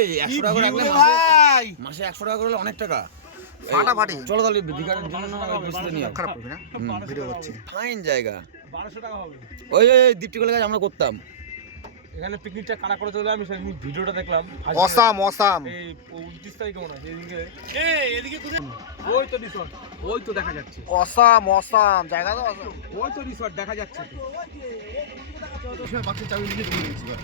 এই 100 টাকা করে রাখলে ভাই মাসে 100 টাকা করে অনেক টাকা ফাটাফাটি। চলো তাহলে দীঘার জন্য বুঝতে নিও, খারাপ হবে না? ভিডিও করছি, ফাইন জায়গা। 1200 টাকা হবে। ওই দীপ্তিকলের কাছে আমরা করতাম এখানে পিকনিকটা কারা করে চলে। আমি সেই ভিডিওটা দেখলাম, অসাম অসাম। এই 29 তারিখে মনে হয় এদিকে এদিকে ঘুরে ওই তো রিসর্ট, ওই তো দেখা যাচ্ছে। অসাম অসাম জায়গা তো অসাম, ওই তো রিসর্ট দেখা যাচ্ছে। বাচ্চা চাবি নিয়ে চলে গেছি ভাই।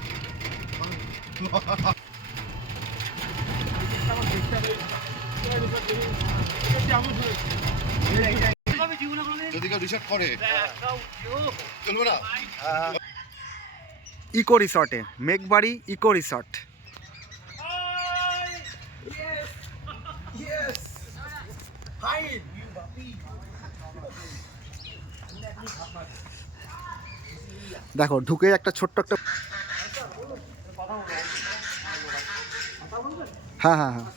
যদি কেউ রিসর্ট করে চলবে না। ইকো রিসর্টে, মেঘবাড়ি ইকো রিসর্ট। দেখো ঢুকে একটা ছোট্ট একটা, হ্যাঁ হ্যাঁ হ্যাঁ,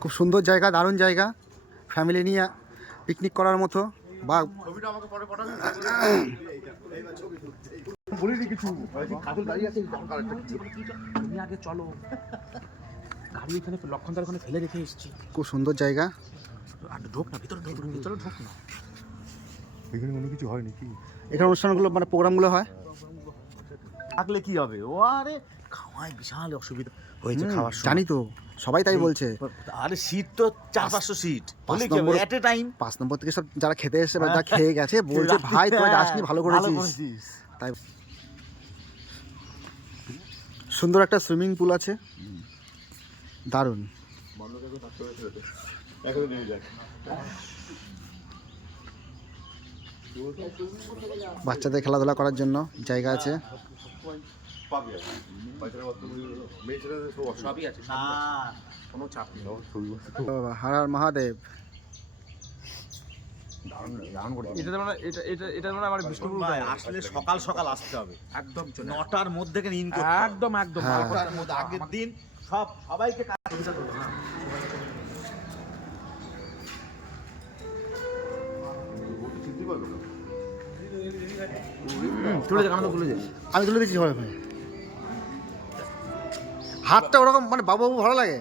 খুব সুন্দর জায়গা, দারুণ জায়গা, ফ্যামিলি নিয়ে পিকনিক করার মতো। বা আগে চলো, গাড়ি এখানে লক্ষণদার ওখানে ফেলে রেখে এসেছি। খুব সুন্দর জায়গা, ঢোক না ভিতরে, ভিতরে ঢোক না। এখানে কোনো কিছু হয় নাকি? এখানে অনুষ্ঠানগুলো মানে প্রোগ্রামগুলো হয়। থাকলে কি হবে? ও আরে খাওয়ায় বিশাল অসুবিধা হয়েছে খাওয়ার সময়, জানি তো, সবাই তাই বলছে। আরে সিট তো 400-500 সিট, বলে কি হবে এট এ টাইম। 5 নম্বর থেকে সব যারা খেতে এসেছে বা যারা খেয়ে গেছে বলছে ভাই তুই আসনি, ভালো করেছিস। তাই সুন্দর একটা সুইমিং পুল আছে, দারুণ। বাচ্চাদের খেলাধুলা করার জন্য জায়গা আছে। হর হর মহাদেব। আসলে সকাল সকাল আসতে হবে, একদম 9টার মধ্যে একদম একদম আগের দিন সবাইকে আমি তুলে দিচ্ছি। হাতটা ওরকম মানে বাবু বাবু ভালো লাগে,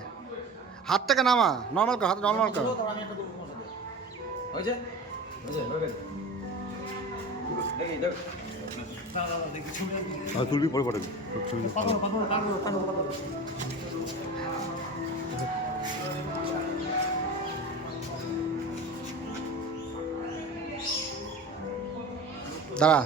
হাতটাকে নামা, নর্মাল কর, হাত নর্মাল কর। তুলবি পরে পড়ে দাঁড়া।